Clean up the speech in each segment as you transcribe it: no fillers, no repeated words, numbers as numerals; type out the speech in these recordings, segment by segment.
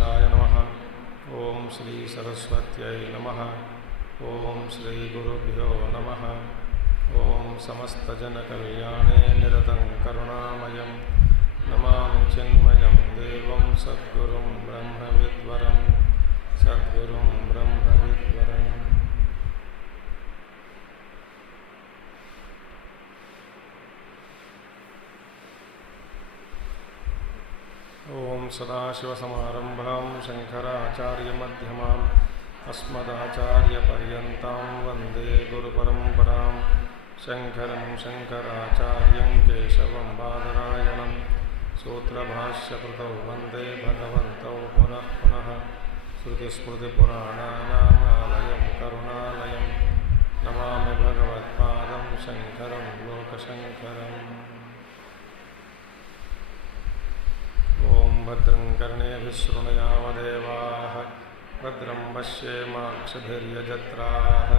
गणेशाय नमः. ओम श्री सरस्वत्यै नमः. ओम श्री गुरुभ्यो नमः. ओम समस्तजनकल्याणे निरतं करुणामयं नमामि चिन्मयं देवं सद्गुरुं ब्रह्मविद्वरं सद्गुरुं ब्रह्मविद्वरम्. ओम सदाशिवसमारम्भां शङ्कराचार्यमध्यमाम् अस्मदाचार्यपर्यन्तां वन्दे गुरुपरम्परां. शङ्करं शङ्कराचार्यं केशवं बादरायणं सूत्रभाष्यकृतौ वन्दे भगवन्तौ पुनः पुनः. श्रुतिस्मृतिपुराणानाम् आलयं करुणालयं नमामि भगवत्पादं शङ्करं लोकशङ्करम्. ओम भद्रं कर्णेभिः शृणुयामदेवाः भद्रं पश्येमाक्षभिर्यजत्राः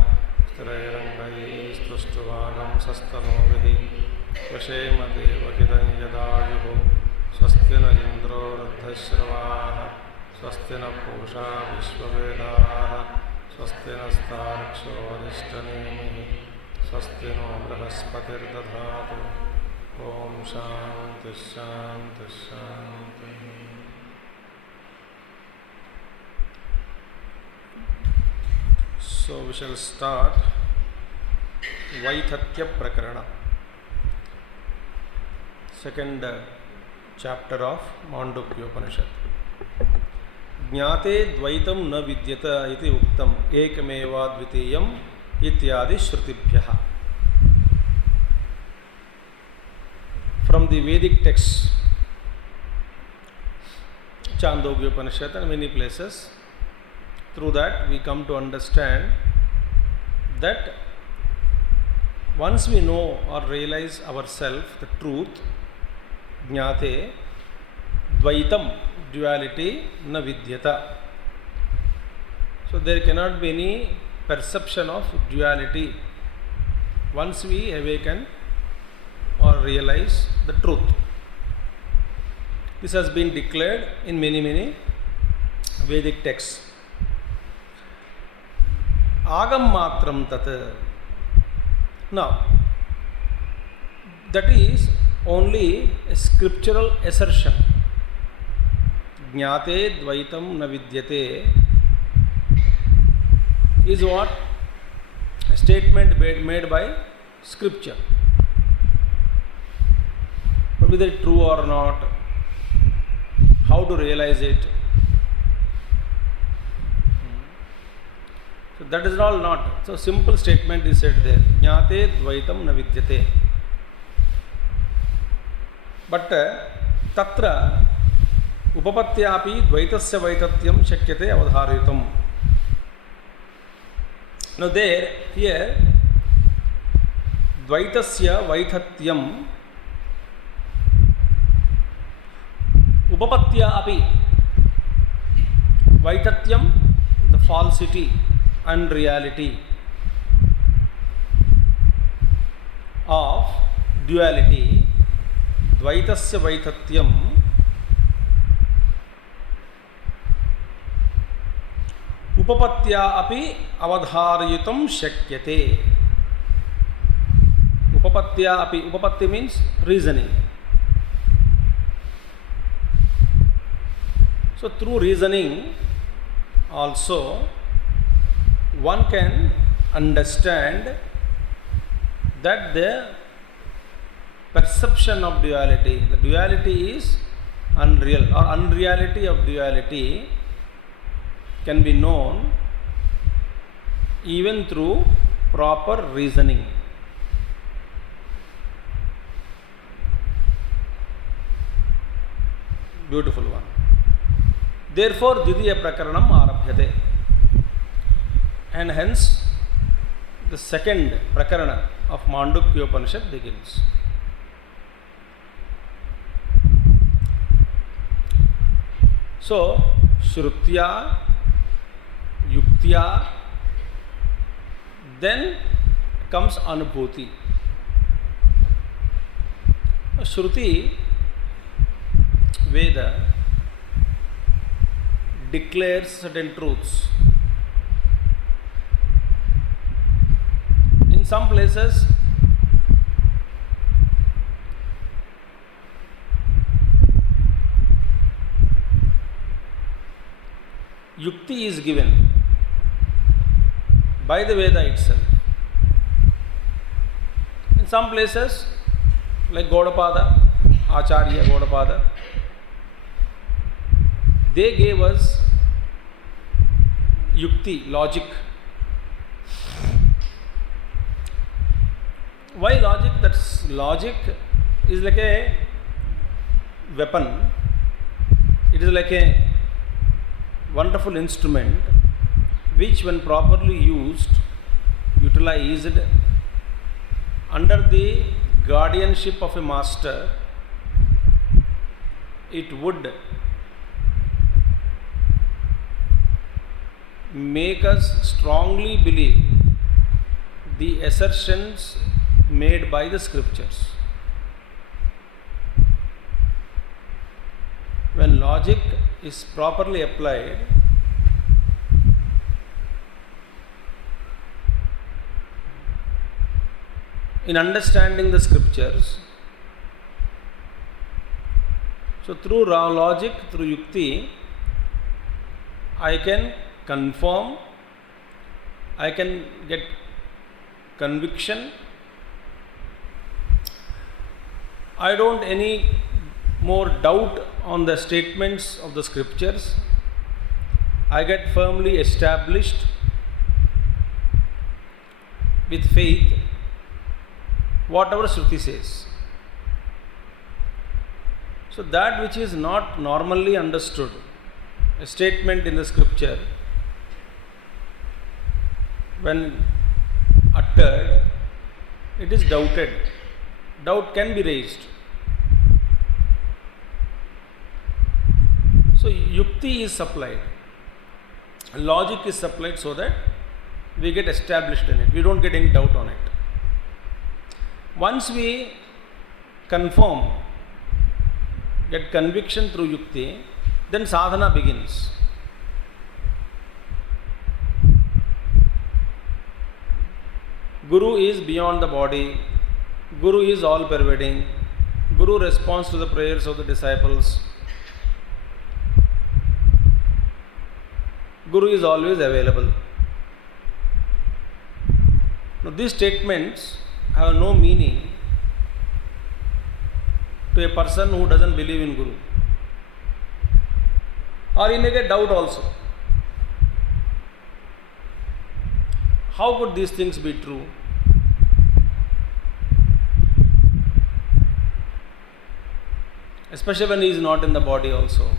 स्थिरैरङ्गैस्तुष्टुवागंसस्तनूभिः वशेम देवहितं यदायुः. स्वस्ति न इन्द्रो वृद्धश्रवाः स्वस्ति न पूषा विश्ववेदाः स्वस्ति नस्तार्क्ष्यो अरिष्टनेमिः स्वस्ति नो बृहस्पतिर्दधातु. ओम शांति शांति शांति. So we shall start Vaitathya Prakaraṇa, second chapter of Māṇḍukya Upaniṣad. ज्ञाते द्वैतं न विद्यत इति उक्तम् एकमेवाद्वितीयम् इत्यादि श्रुतिभ्यः. From the Vedic texts, Māṇḍukya Upaniṣad and many places, through that we come to understand that once we know or realize ourselves the truth, jnate dvaitam, duality, na vidyata. So there cannot be any perception of duality once we awaken or realize the truth. This has been declared in many Vedic texts. Āgama matram tat. Now, that is only a scriptural assertion. Jnate dvaitam na vidyate is what? A statement made by scripture. But whether it true or not, how to realize it, so that is all not. So simple statement is said there. Jnate dvaitam na vidyate. But tatra upapatyapi dvaitasya vaitatyam shakyate avadharayitum. Now here dvaitasya vaitatyam upapatya api vaitatyam, the falsity, unreality of duality. Dvaitasya vaitatyam upapatya api avadharayitum shakyate. Upapatya api, upapatti means reasoning. So through reasoning also one can understand that the perception of duality, the duality is unreal, or unreality of duality can be known even through proper reasoning. Beautiful one. Therefore, Dvitiya Prakaranam Arabhyate. And hence, the second Prakarana of Māṇḍukya Upaniṣad begins. So, Shrutya, Yuktya, then comes Anubhuti. Shruti, Veda, declares certain truths. In some places, yukti is given by the Veda itself. In some places, like Gaudapada, Acharya Gaudapada, they gave us yukti, logic. Why logic? That's logic is like a weapon. It is like a wonderful instrument which, when properly used, utilized under the guardianship of a master, it would make us strongly believe the assertions made by the scriptures. When logic is properly applied, in understanding the scriptures, so through raw logic, through yukti, I can confirm, I can get conviction. I don't any more doubt on the statements of the scriptures. I get firmly established with faith whatever Shruti says. So that which is not normally understood, a statement in the scripture, when uttered, it is doubted. Doubt can be raised. So yukti is supplied, logic is supplied so that we get established in it. We don't get any doubt on it. Once we confirm, get conviction through yukti, then sadhana begins. Guru is beyond the body. Guru is all pervading. Guru responds to the prayers of the disciples. Guru is always available. Now, these statements have no meaning to a person who doesn't believe in Guru. Or he may get doubt also. How could these things be true? Especially when he is not in the body also.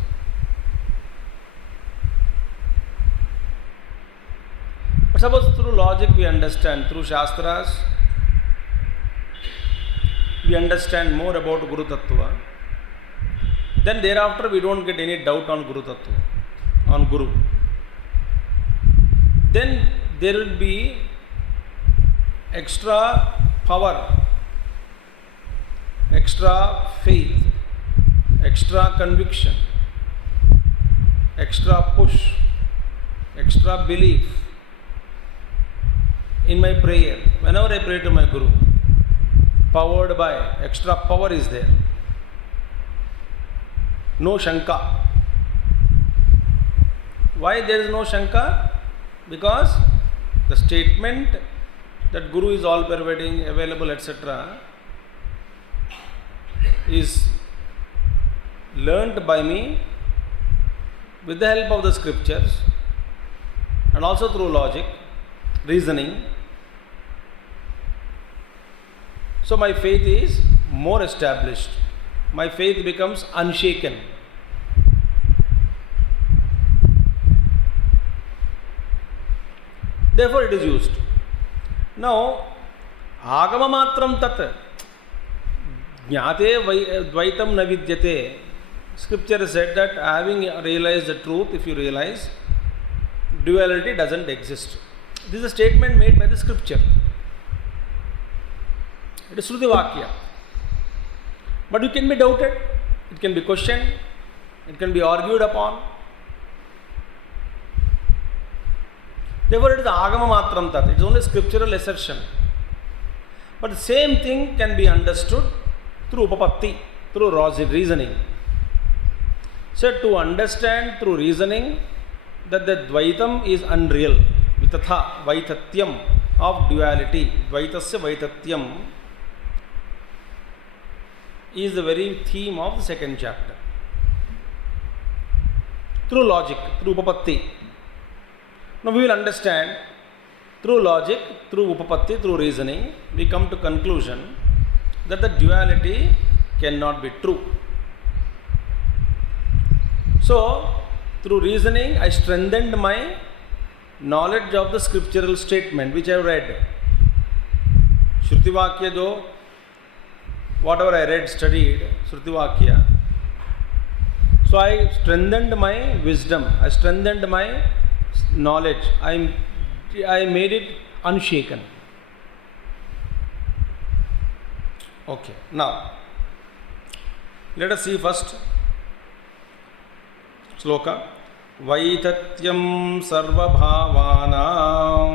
But suppose through logic we understand, through Shastras, we understand more about Guru Tattva. Then thereafter we don't get any doubt on Guru Tattva, on Guru. Then there will be extra power, extra faith, extra conviction, extra push, extra belief in my prayer. Whenever I pray to my Guru, powered by extra power is there. No Shanka. Why there is no Shanka? Because the statement that Guru is all pervading, available, etc. is learnt by me with the help of the scriptures and also through logic, reasoning. So my faith is more established. My faith becomes unshaken. Therefore it is used. Now, Āgama matram tat jnate dvaitam na vidyate. Scripture said that having realized the truth, if you realize, duality doesn't exist. This is a statement made by the scripture. It is Shruti Vakya. But it can be doubted, it can be questioned, it can be argued upon. Therefore, it is Āgama matram tat. It is only scriptural assertion. But the same thing can be understood through upapatti, through reasoning. So, to understand through reasoning that the Dvaitam is unreal, Vitatha, Vaitatyam of duality, Dvaitasya Vaitatyam is the very theme of the second chapter. Through logic, through upapatti. Now we will understand through logic, through upapatti, through reasoning, we come to conclusion that the duality cannot be true. So, through reasoning, I strengthened my knowledge of the scriptural statement which I have read. Shruti Vakya jo, whatever I read, studied, Shruti Vakya. So I strengthened my wisdom, I strengthened my knowledge, I made it unshaken. Okay, now let us see first Śloka. Vaitatyam sarva bhavanam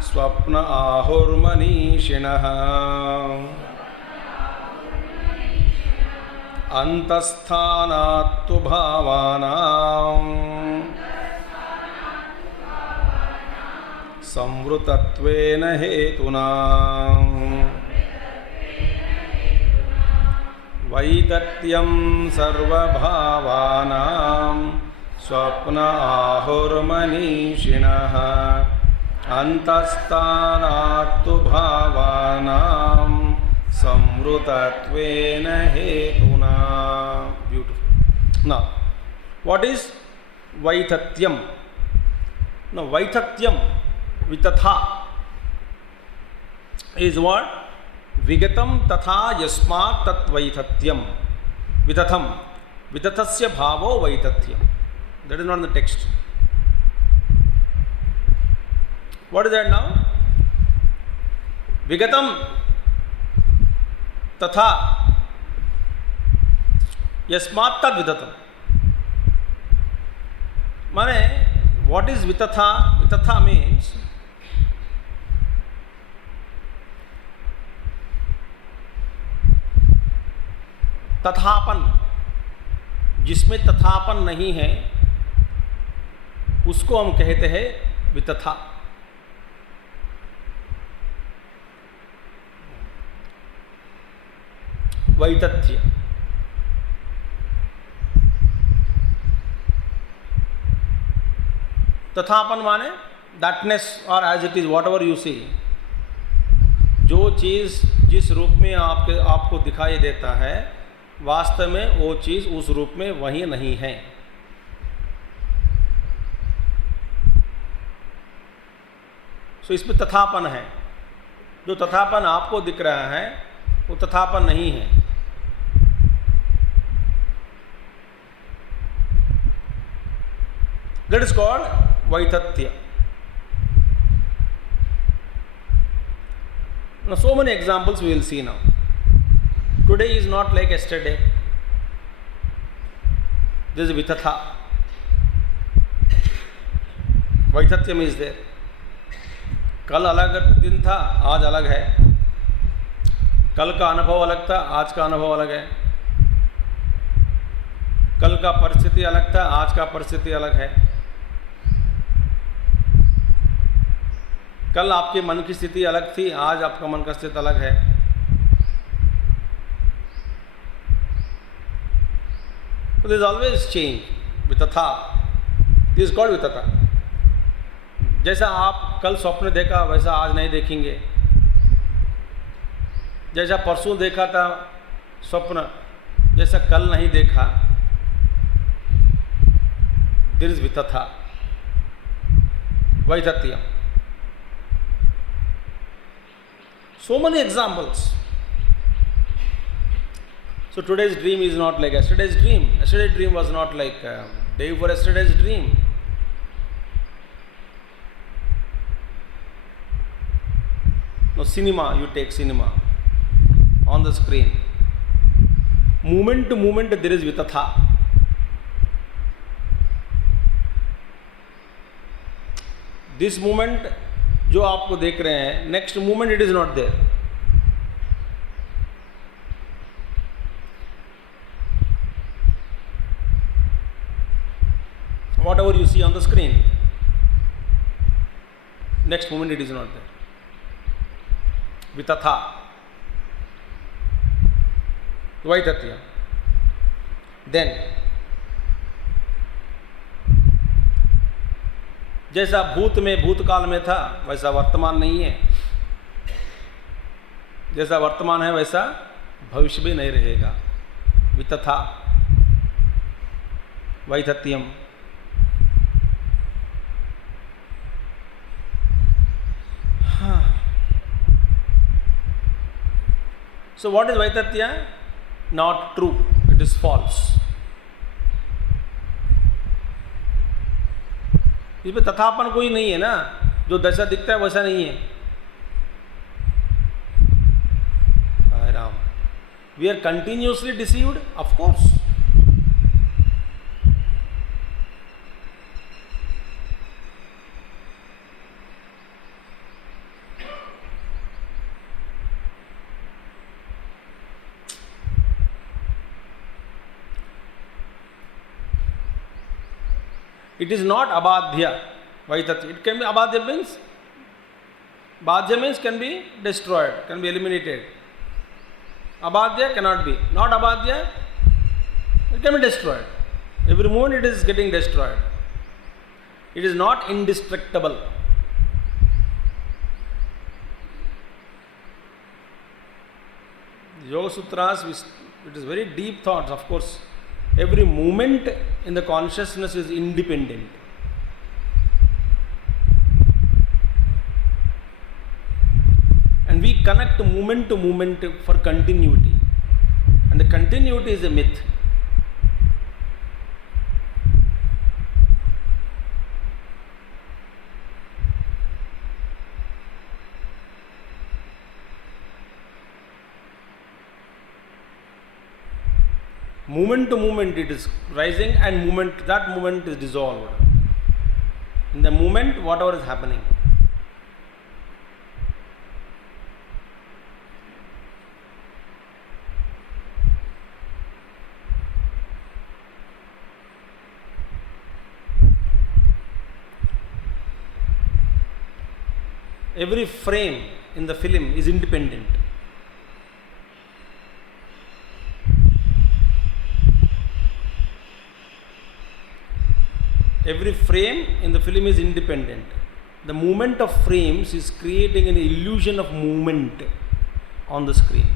swapna ahurmanishinaha antasthanattu bhavanam samvrutatvena hetuna Vaitatyam sarva bhavanam swapna ahurmanishinaha antasthanattu bhavanam samvrutatvena hetuna. Beautiful. Now, what is Vaitatyam? Now, Vaitatyam, Vitatha is what? Vigatam tatha yasmat tat Vaitatyam. Vitatham. Vitathasya bhavo Vaitatyam. That is not in the text. What is that now? Vigatam tatha yasmat tat Vidatam. Mane, what is Vitatha? Vitatha means तथापन, जिसमें तथापन नहीं है उसको हम कहते हैं वितथा. वैतथ्य. तथापन माने thatness और as it is whatever you see. जो चीज़ जिस रूप में आपको दिखाई देता है वास्तव में वो चीज़ उस रूप में वही नहीं है. सो इसमें तथापन है. जो तथापन आपको दिख रहा है वो तथापन नहीं है. दैट इज कॉल्ड वैतथ्य. Now, so many examples we will see now. Today is not like yesterday. This is Vitatha. Vaitatyam is there. कल अलग दिन था, आज अलग है. कल का अनुभव अलग था, आज का अनुभव अलग है. कल का परिस्थिति अलग था, आज का परिस्थिति अलग है. कल आपके मन की स्थिति अलग थी, आज आपका मन का स्थिति अलग है. So there is always change. Vitatha. This is called Vitatha. जैसा आप कल स्वप्न देखा वैसा आज नहीं देखेंगे. जैसा परसों देखा था स्वप्न, जैसा कल नहीं देखा. There is Vitatha. Vaitathya. So many examples. So today's dream is not like yesterday's dream. Yesterday's dream was not like day before yesterday's dream. Now cinema, you take cinema on the screen. Moment to moment there is Vitatha. This moment जो आपको देख रहे हैं, next moment it is not there. Whatever you see on the screen, next moment it is not there. Vitatha, Vaitathya. Then, जैसा भूत में भूतकाल में था वैसा वर्तमान नहीं है, जैसा वर्तमान है वैसा भविष्य भी नहीं रहेगा. वितथा वैतथ्यम. So what is Vaitathya? Not true, it is false. इसमें तथापन कोई नहीं है ना, जो जैसा दिखता है वैसा नहीं है. हाय Ram, we are continuously deceived, of course. It is not abadhya, Vaitathya. It can be abadhya means, badhya means can be destroyed, can be eliminated. Abadhya cannot be. Not abadhya, it can be destroyed. Every moment it is getting destroyed. It is not indestructible. Yoga Sutras, it is very deep thoughts, of course. Every movement in the consciousness is independent. And we connect movement to movement for continuity. And the continuity is a myth. Movement to movement it is rising, and that movement is dissolved. In the moment, whatever is happening. Every frame in the film is independent. Every frame in the film is independent. The movement of frames is creating an illusion of movement on the screen.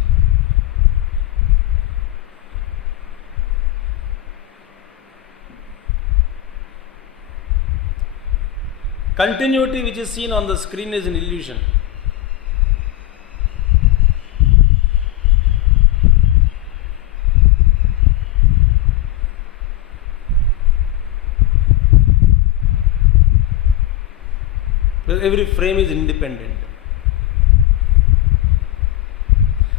Continuity which is seen on the screen is an illusion. Every frame is independent.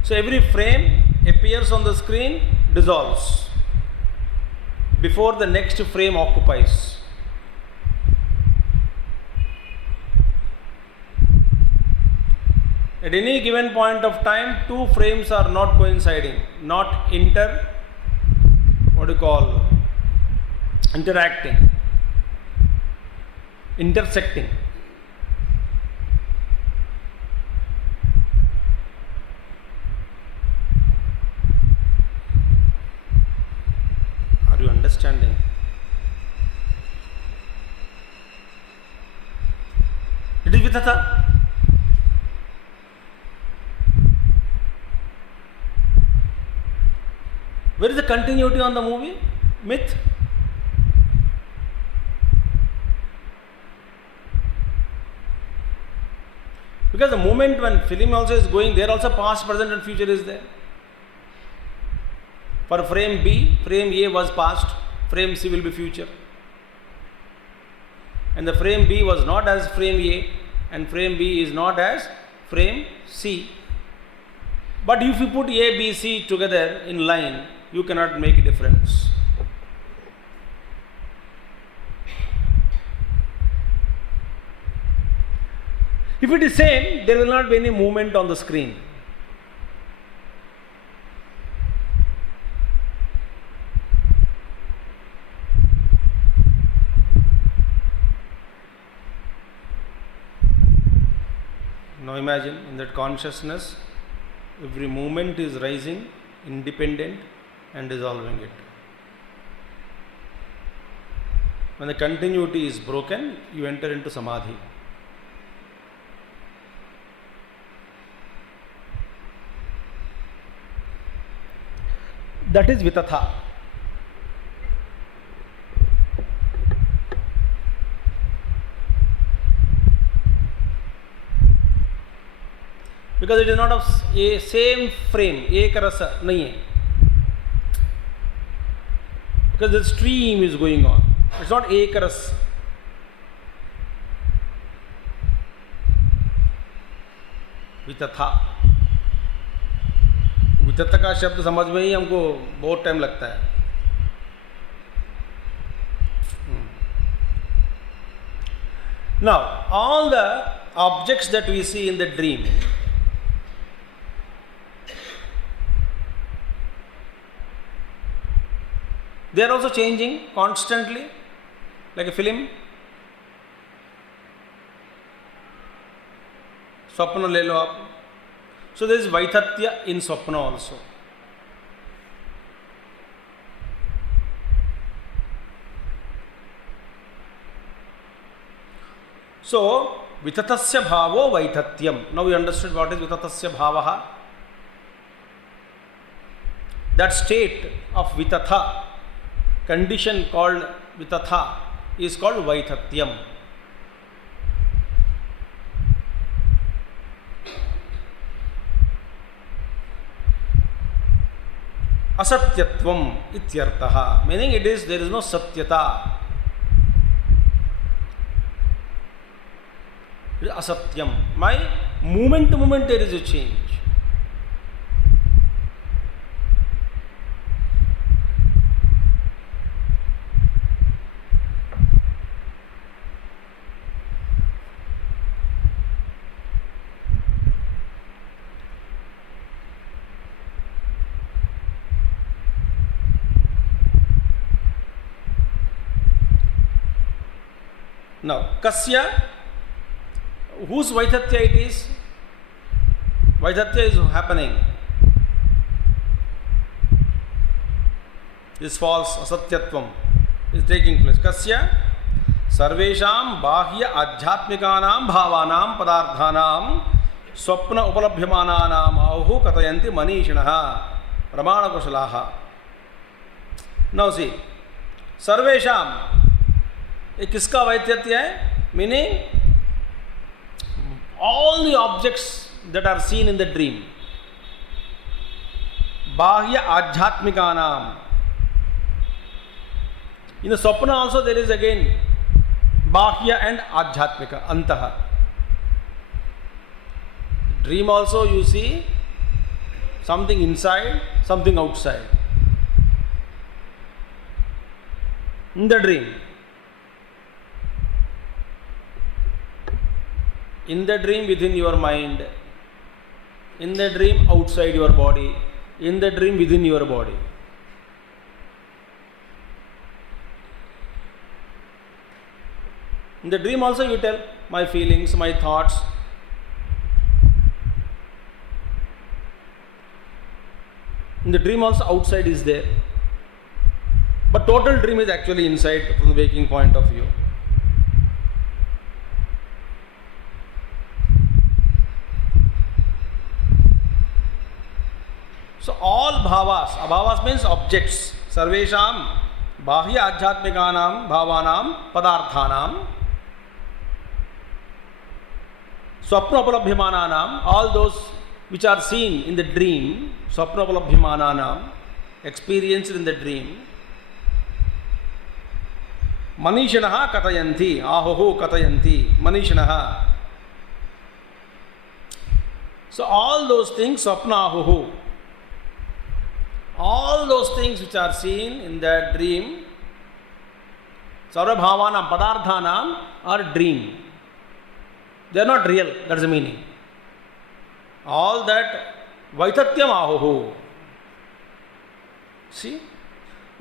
So every frame appears on the screen, dissolves before the next frame occupies. At any given point of time, two frames are not coinciding, not interacting, intersecting. Understanding. It is Vitatha. Where is the continuity on the movie? Myth. Because the moment when film also is going, there also past, present and future is there. For frame B, frame A was past, frame C will be future. And the frame B was not as frame A, and frame B is not as frame C. But if you put A, B, C together in line, you cannot make a difference. If it is same, there will not be any movement on the screen. Now imagine in that consciousness, every movement is rising, independent and dissolving it. When the continuity is broken, you enter into samadhi. That is vitatha. Because it is not of a same frame, ekarasa nahi hai. Because the stream is going on. It's not ekaras. वितथा. वितथा का शब्द समझ में ही हमको बहुत time लगता है. Now, all the objects that we see in the dream, they are also changing constantly, like a film. Swapna le lo aap. So there is Vaitathya in Swapna also. So Vitatasya bhavo Vaitatyam. Now we understood what is Vitatasya bhavaha. That state of Vitatha, condition called Vitatha, is called Vaitatyam. Asatyatvam ityartaha, meaning there is no satyata. It is asatyam. My moment to moment there is a change. Now, Kasya, whose Vaitathya it is? Vaitathya is happening. This false asatyatvam is taking place. Kasya, sarvesham bahya adhyatmikanam bhavanam padarthanam swapna upalabhyamananam ahu katayanti manishinaha pramana kushalaha. Now see, sarvesham, ये किसका वैत्यत्य है? Meaning all the objects that are seen in the dream. Bhāṣya ādhyātmikanām. In the Swapna also there is again Bhāṣya and ādhyātmika, antaha. Dream also you see something inside, something outside. In the dream. In the dream within your mind, in the dream outside your body, in the dream within your body. In the dream also you tell my feelings, my thoughts. In the dream also outside is there. But total dream is actually inside from the waking point of view. So all bhavas, abhavas means objects, sarvesham bahya adhyatmikanam bhavanam padarthanam swapna upalabhyamananam, all those which are seen in the dream, swapna upalabhyamananam, experienced in the dream, manishanaha katayanti, ahoho katayanti, manishanaha. So all those things, swapna ahoho, all those things which are seen in that dream, sarva bhavanam padarthanam, are dream. They are not real. That's the meaning. All that Vaitatyam Ahoho. See?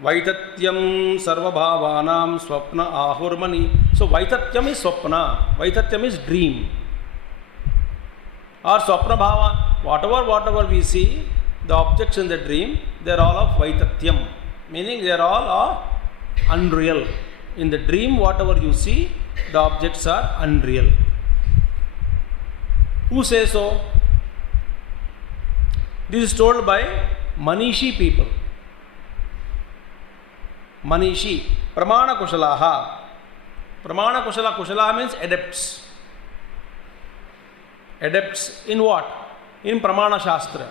Vaitatyam Sarvabhavanam Swapna Ahurmani. So Vaitatyam is Swapna. Vaitatyam is dream. Or Swapna Bhava. Whatever we see, the objects in the dream, they are all of Vaitatyam. Meaning they are all of unreal. In the dream, whatever you see, the objects are unreal. Who says so? This is told by Manishi people. Manishi. Pramana Kushalaha. Pramana Kushala. Kushala means adepts. Adepts in what? In Pramana Shastra.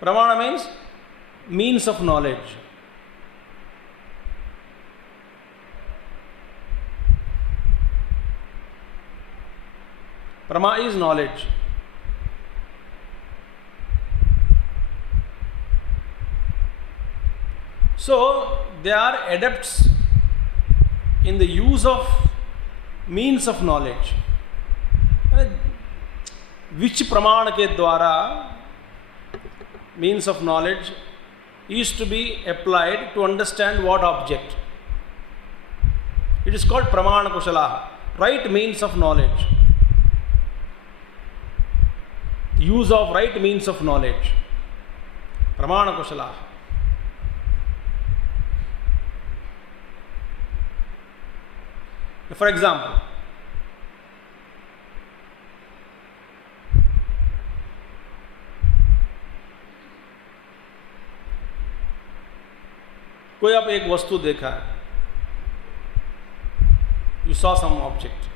Pramana means means of knowledge. Prama is knowledge. So they are adepts in the use of means of knowledge. Which pramana ke dwara means of knowledge is to be applied to understand what object. It is called pramana kushalaha, right means of knowledge. Use of right means of knowledge. Pramana kushalaha. For example, कोई आप एक वस्तु देखा है, you saw some object.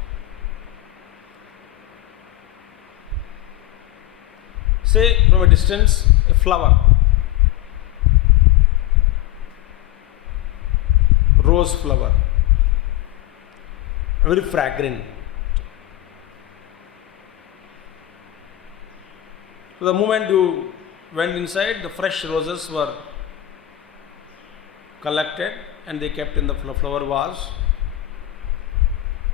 Say from a distance, a flower, rose flower, very fragrant. So the moment you went inside, the fresh roses were collected and they kept in the flower vase.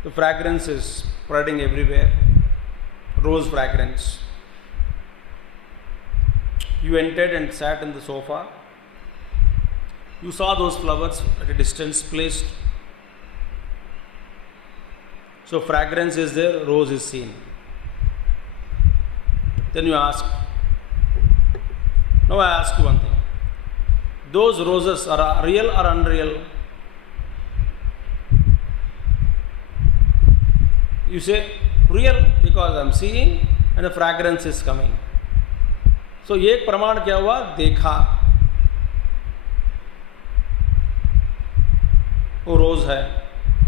The fragrance is spreading everywhere, rose fragrance. You entered and sat in the sofa. You saw those flowers at a distance placed. So fragrance is there, rose is seen. Then you ask. Now I ask you one thing. Those roses are real or unreal? You say real because I am seeing and the fragrance is coming. So एक प्रमाण क्या हुआ? देखा, वो रोज है,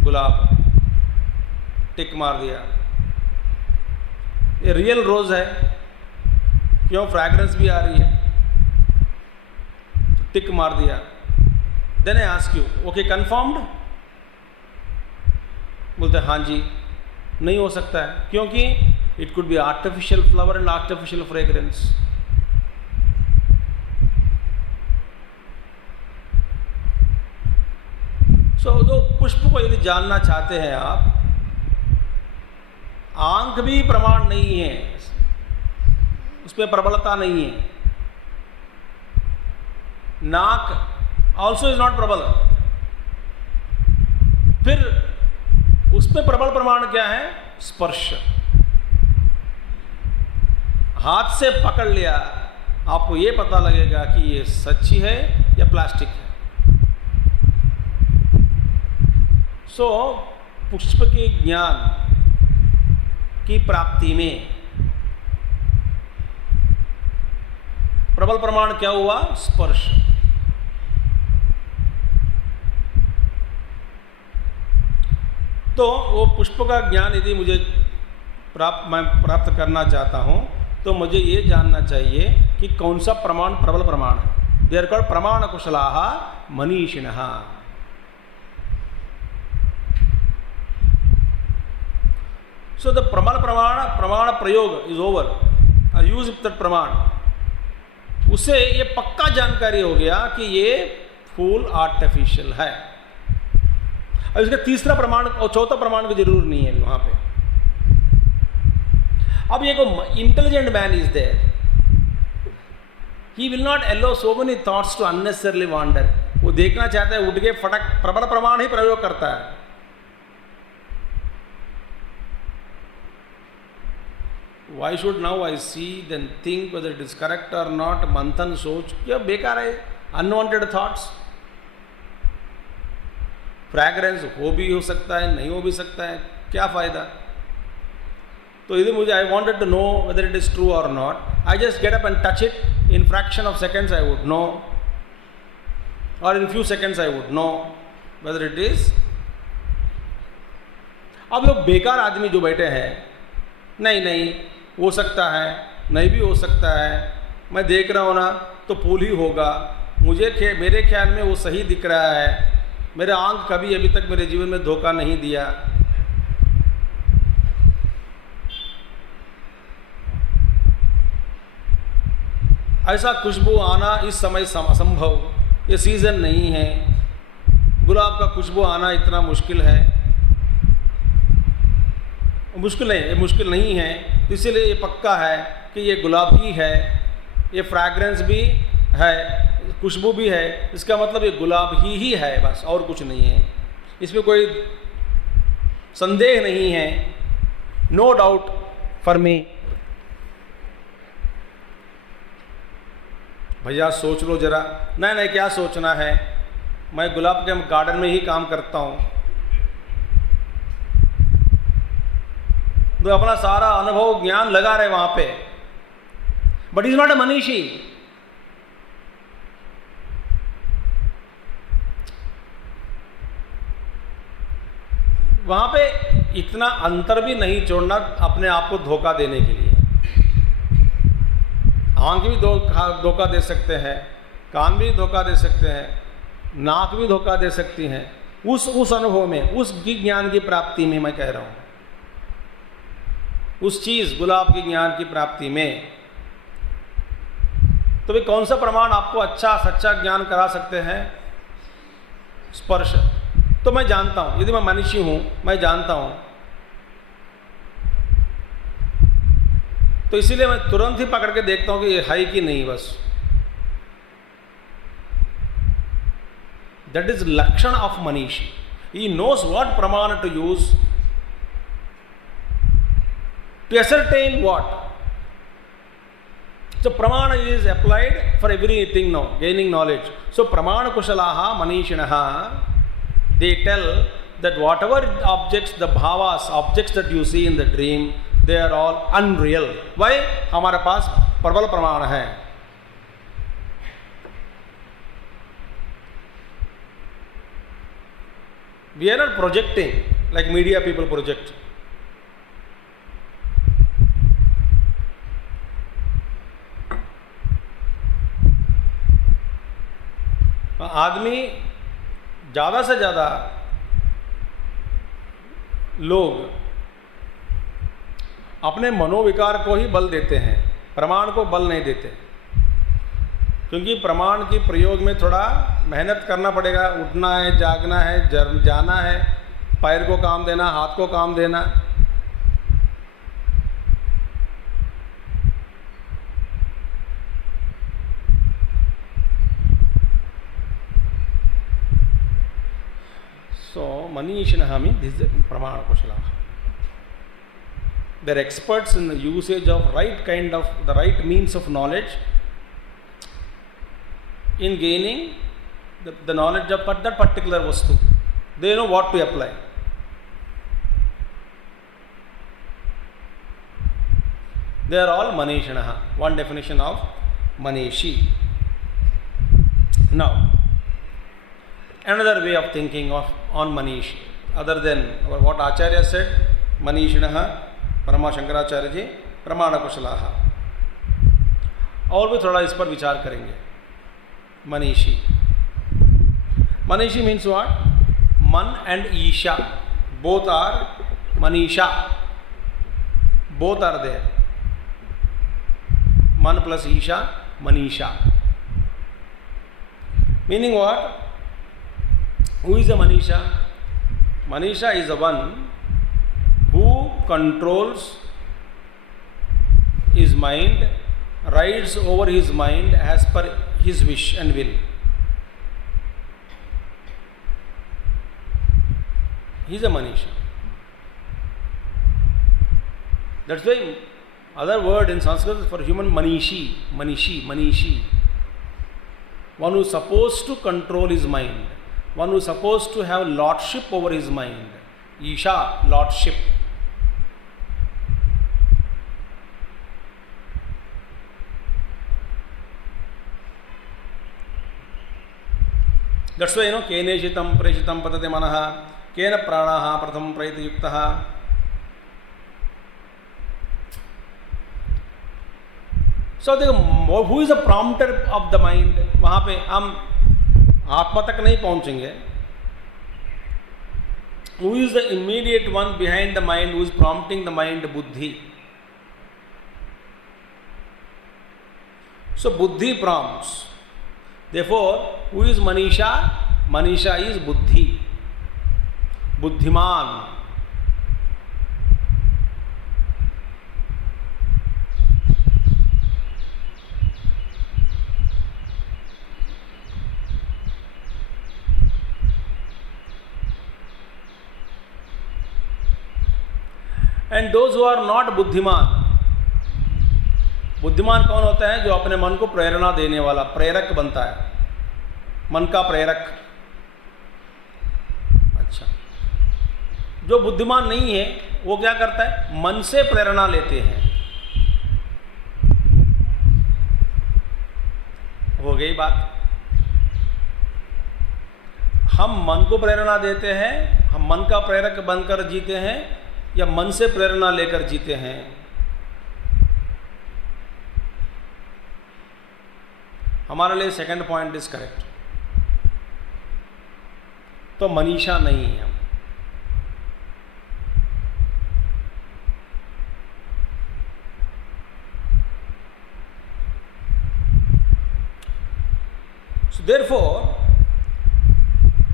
गुलाब, टिक मार दिया. ये रियल रोज है, क्यों? फ्रैग्रेंस भी आ रही है, तो टिक मार दिया. Then I ask you, okay confirmed? बोलते हाँ जी. नहीं हो सकता है, क्योंकि it could be artificial flower and artificial fragrance. So तो पुष्प को यदि जानना चाहते हैं आप, आंख भी प्रमाण नहीं है, उस पर प्रबलता नहीं है. नाक ऑल्सो इज नॉट प्रबल. फिर उसमें प्रबल प्रमाण क्या है? स्पर्श. हाथ से पकड़ लिया, आपको ये पता लगेगा कि ये सच्ची है या प्लास्टिक है. सो पुष्प के ज्ञान की प्राप्ति में प्रबल प्रमाण क्या हुआ? स्पर्श. तो वो पुष्प का ज्ञान यदि मुझे मैं प्राप्त करना चाहता हूँ, तो मुझे ये जानना चाहिए कि कौन सा प्रमाण प्रबल प्रमाण है. दे आर कॉल्ड प्रमाण कुशलाः मनीषिणः. So the pramana प्रयोग is over. I use that प्रमाण. उससे ये पक्का जानकारी हो गया कि ये फूल आर्टिफिशियल है. अब इसका तीसरा प्रमाण और चौथा प्रमाण की जरूर नहीं है वहां पे। अब ये को intelligent man is there, he will not allow so many thoughts to unnecessarily wander. वो देखना चाहता है, उठ के फटक प्रबल प्रमाण ही प्रयोग करता है। Why should now I see then think whether it is correct or not? मंथन सोच क्या बेकार है, अनवांटेड थॉट्स। फ्रैग्रेंस हो भी हो सकता है, नहीं हो भी सकता है, क्या फायदा। तो यदि मुझे I wanted to know whether it is true और not, I just get up and touch it, in fraction of seconds I would know, और in few seconds I would know whether it is. अब लोग बेकार आदमी जो बैठे हैं, नहीं नहीं हो सकता है, नहीं भी हो सकता है, मैं देख रहा हूँ ना तो पुल ही होगा, मेरे ख्याल में वो सही दिख रहा है, मेरे आंख कभी अभी तक मेरे जीवन में धोखा नहीं दिया। ऐसा खुशबू आना इस समय असंभव, ये सीजन नहीं है। गुलाब का खुशबू आना इतना मुश्किल है, मुश्किल नहीं है, तो इसीलिए ये पक्का है कि ये गुलाब ही है, ये फ्रैग्रेंस भी है, खुशबू भी है, इसका मतलब ये गुलाब ही है, बस और कुछ नहीं है, इसमें कोई संदेह नहीं है। No doubt for me. भैया सोच लो जरा। नहीं नहीं क्या सोचना है, मैं गुलाब के गार्डन में ही काम करता हूँ, तो अपना सारा अनुभव ज्ञान लगा रहे वहां पे, बट इज नॉट अ मनीषी। वहां पे इतना अंतर भी नहीं छोड़ना अपने आप को धोखा देने के लिए। आंख भी धोखा दे सकते हैं, कान भी धोखा दे सकते हैं, नाक भी धोखा दे सकती हैं, उस अनुभव में, उस ज्ञान की प्राप्ति में मैं कह रहा हूं, उस चीज गुलाब के ज्ञान की प्राप्ति में। तो भाई कौन सा प्रमाण आपको अच्छा सच्चा ज्ञान करा सकते हैं? स्पर्श। तो मैं जानता हूं, यदि मैं मनुष्य हूं, मैं जानता हूं, तो इसीलिए मैं तुरंत ही पकड़ के देखता हूं कि ये है कि नहीं, बस। दैट इज लक्षण ऑफ मनीषी। ही नोज व्हाट प्रमाण to use to ascertain what. So pramana is applied for everything now, gaining knowledge. So pramana kushalaha manishinaha, they tell that whatever objects, the bhavas, objects that you see in the dream, they are all unreal. Why? हमारे पास प्रबल प्रमाण है। We are not projecting like media people project. आदमी ज़्यादा से ज़्यादा लोग अपने मनोविकार को ही बल देते हैं, प्रमाण को बल नहीं देते, क्योंकि प्रमाण की प्रयोग में थोड़ा मेहनत करना पड़ेगा। उठना है, जागना है, जाना है, पैर को काम देना, हाथ को काम देना। So Manishinah means this is Pramana Kushala. They are experts in the usage of the right means of knowledge in gaining the knowledge of that particular vastu. They know what to apply. They are all Manishinah. One definition of Manishi. Now, another way of thinking on Manishi, other than what Acharya said, Manishinah, Parama Shankaracharya ji, Pramana Kushalaha. और भी थोड़ा इस पर विचार करेंगे। Manishi. Manishi means what? Man and Isha. Both are Manisha. Both are there. Man plus Isha, Manisha. Meaning what? Who is a Manisha? Manisha is the one who controls his mind, rides over his mind as per his wish and will. He is a Manisha. That's why other word in Sanskrit for human, Manishi, Manishi, Manishi. One who is supposed to control his mind. One who is supposed to have lordship over his mind. Isha, lordship. That's why, keneshitam preshitam patate manaha, kena pranaha pratham praitayuktaha. So, who is the prompter of the mind? वहाँ पे हम आत्मा तक नहीं पहुँचेंगे. Who is the immediate one behind the mind, who is prompting the mind? Buddhi. So, Buddhi prompts. Therefore, who is Manisha? Manisha is Buddhi. Buddhiman. And those who are not बुद्धिमान, बुद्धिमान कौन होता है? जो अपने मन को प्रेरणा देने वाला, प्रेरक बनता है, मन का प्रेरक. अच्छा, जो बुद्धिमान नहीं है वो क्या करता है? मन से प्रेरणा लेते हैं. हो गई बात. हम मन को प्रेरणा देते हैं, हम मन का प्रेरक बनकर जीते हैं या मन से प्रेरणा लेकर जीते हैं? हमारे लिए सेकंड पॉइंट इज करेक्ट. तो मनीषा नहीं है हम. So therefore,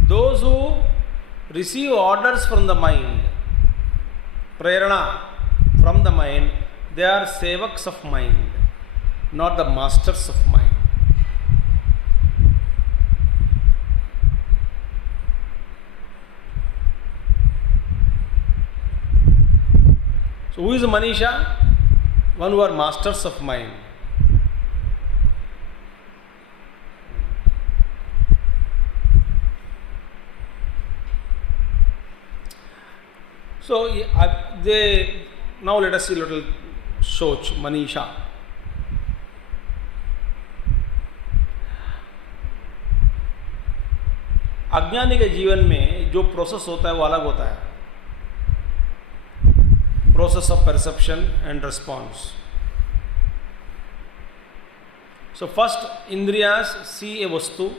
those who receive orders from the mind, prerana from the mind, they are sevaks of mind, not the masters of mind. So who is Manisha? One who are masters of mind. So now let us see little soch, Manisha. अज्ञानी के जीवन में जो process होता है वो अलग होता है. Process of perception and response. So first indriyas see a vastu,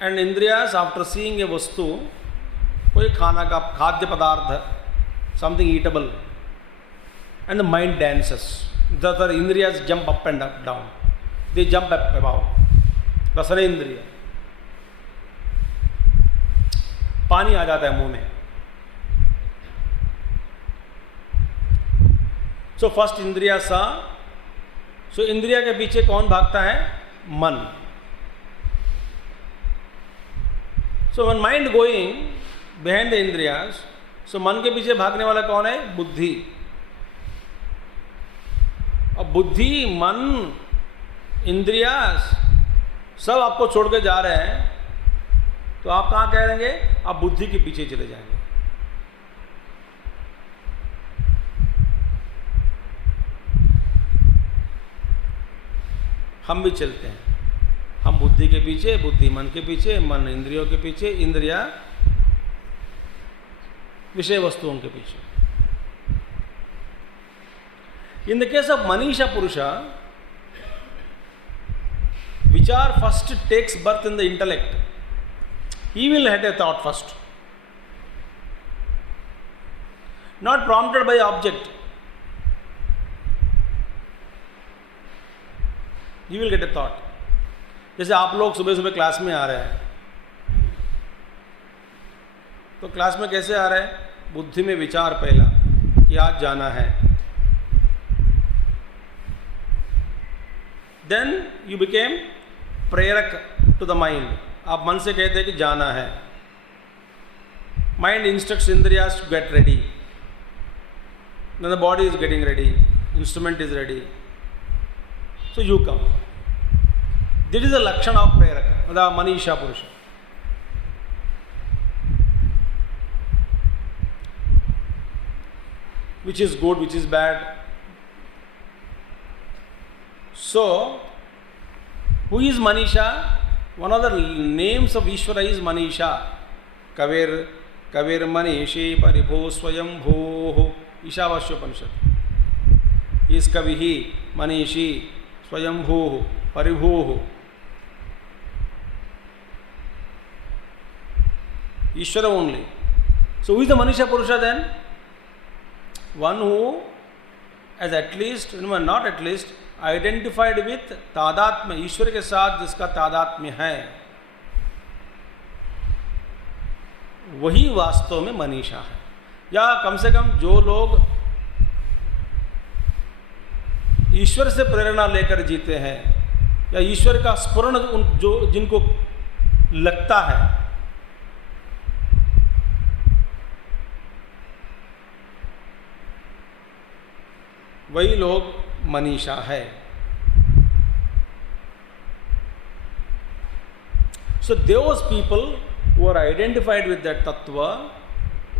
and indriyas after seeing a vastu, कोई खाना का खाद्य पदार्थ, something eatable, and the mind dances. The other indriyas jump up and up, down. They jump up above. रसने इंद्रिय, पानी आ जाता है मुंह में. सो फर्स्ट इंद्रिया सा. सो इंद्रिया के पीछे कौन भागता है? मन. So one mind going behind the इंद्रियास, सो मन के पीछे भागने वाला कौन है? बुद्धि. और बुद्धि, मन, इंद्रियास सब आपको छोड़ के जा रहे हैं, तो आप कहाँ कह देंगे? आप बुद्धि के पीछे चले जाएंगे. हम भी चलते हैं, हम बुद्धि के पीछे, बुद्धि मन के पीछे, मन इंद्रियों के पीछे, इंद्रिया विषय वस्तुओं के पीछे. इन द केस ऑफ मनीषा पुरुषा, विचार first takes birth in the intellect. He will have a thought first, not prompted by object. He will get a thought. जैसे आप लोग सुबह सुबह क्लास में आ रहे हैं, तो क्लास में कैसे आ रहे हैं? बुद्धि में विचार पहला कि आज जाना है, देन यू बिकेम प्रेरक टू द माइंड। आप मन से कहते हैं कि जाना है, माइंड इंस्ट्रक्ट्स इंद्रियास to get ready, then the body is getting ready, instrument is ready, so you come. This is a लक्षण ऑफ प्रेरक, द मनीषा पुरुष। Which is good, which is bad. So, who is Manisha? One of the names of Ishvara is Manisha. Kavir Manishi Paribho Swayambho. Ishavasya Upaniṣad. Is Kavihi Manishi Swayambho Paribho. Ishvara only. So, who is the Manisha Purusha then? One who has at least, not at least, identified with तादात्म्य, ईश्वर के साथ जिसका तादात्म्य है, वही वास्तव में मनीषा है। या कम से कम जो लोग ईश्वर से प्रेरणा लेकर जीते हैं, या ईश्वर का स्फुरण जो जिनको लगता है, वही लोग मनीषा है। So those people who are identified with that tattva,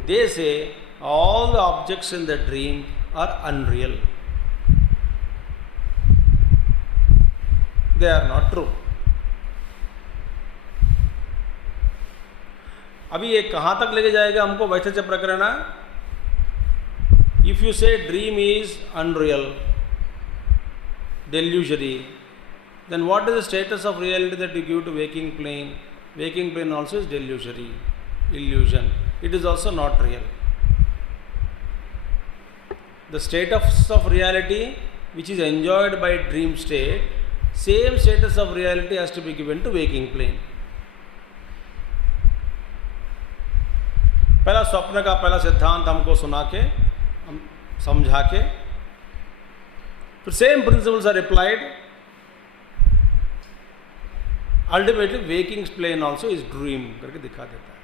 they say all the objects in the dream are unreal. They are not true. अभी ये कहाँ तक लेके जाएगा हमको वैतथ्य प्रकरण? If you say dream is unreal, delusory, then what is the status of reality that you give to waking plane? Waking plane also is delusory, illusion. It is also not real. The status of reality which is enjoyed by dream state, same status of reality has to be given to waking plane. पहला स्वप्न का पहला सिद्धांत हमको सुना के, समझा के, फिर same principles are applied. Ultimately waking plane also is dream करके दिखा देता है।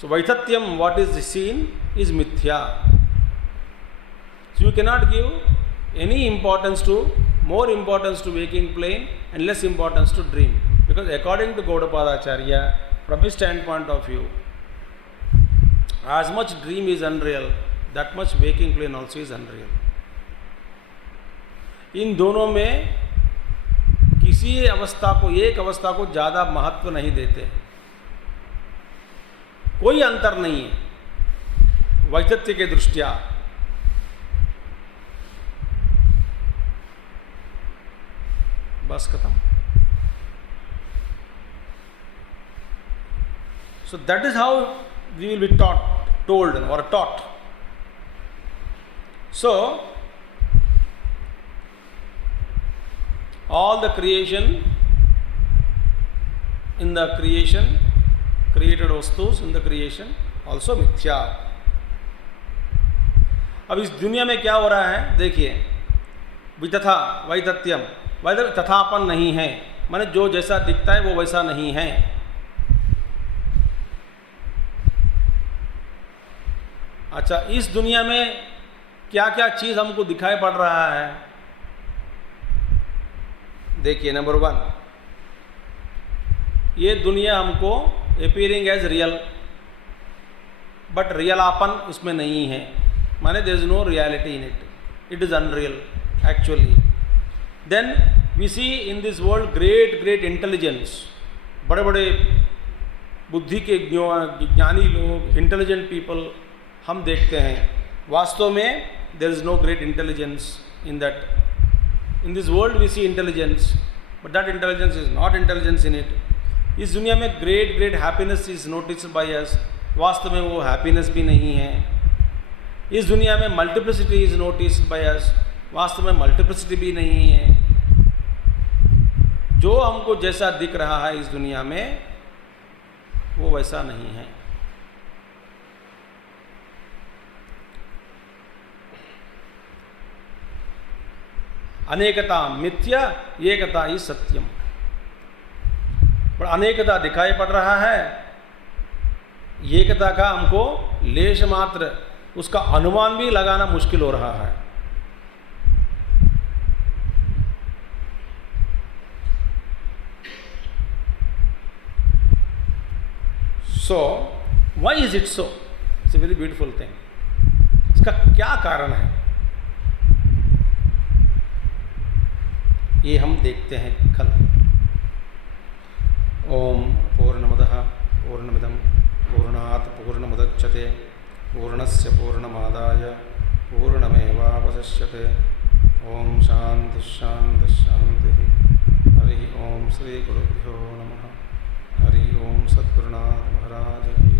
सो वैथत्यम, व्हाट इज सीन इज मिथ्या। So you cannot give any importance to, more importance to waking plane and less importance to dream, because according to Gaudapadacharya, from his standpoint of view, as much dream is unreal, that much waking plane also is unreal. इन दोनों में किसी अवस्था को, एक अवस्था को ज़्यादा महत्व नहीं देते, कोई अंतर नहीं है वैतथ्य के दृष्टिया। बस खत्म। So that is how we will be told or taught. So all the creation, in the creation, created vastus in the creation also mithya. अब इस दुनिया में क्या हो रहा है देखिए, वितथा वैतथ्यम, तथापन नहीं है, माने जो जैसा दिखता है वो वैसा नहीं है। अच्छा, इस दुनिया में क्या क्या चीज़ हमको दिखाई पड़ रहा है? देखिए, नंबर 1, ये दुनिया हमको अपीयरिंग एज रियल, बट रियलापन उसमें नहीं है, माने there is no reality in it, it is unreal actually. Then we see in this world great intelligence, बड़े बड़े बुद्धि के ज्ञानी लोग, इंटेलिजेंट पीपल हम देखते हैं। वास्तव में there is no great intelligence in that. In this world we see intelligence, but that intelligence is not intelligence in it. इस दुनिया में great happiness is noticed by us, वास्तव में वो हैप्पीनेस भी नहीं है। इस दुनिया में multiplicity is noticed by us, वास्तव में मल्टीप्लिसिटी भी नहीं है। जो हमको जैसा दिख रहा है इस दुनिया में वो वैसा नहीं है। अनेकता मिथ्या, एकता ही सत्यम। पर अनेकता दिखाई पड़ रहा है, एकता का हमको लेश मात्र उसका अनुमान भी लगाना मुश्किल हो रहा है। So, why is it so? It's a very beautiful thing. इसका क्या कारण है, ये हम देखते हैं कल। ओम पूर्णमदः पूर्णमिदं पूर्णात् पूर्णमुदच्यते पूर्णस्य पूर्णमादाय पूर्णमेवावशिष्यते। ओम शांति शांति शांति। हरि ओम श्री गुरुभ्यो नमः। हरि ओम सद्गुरुनाथ महाराज की।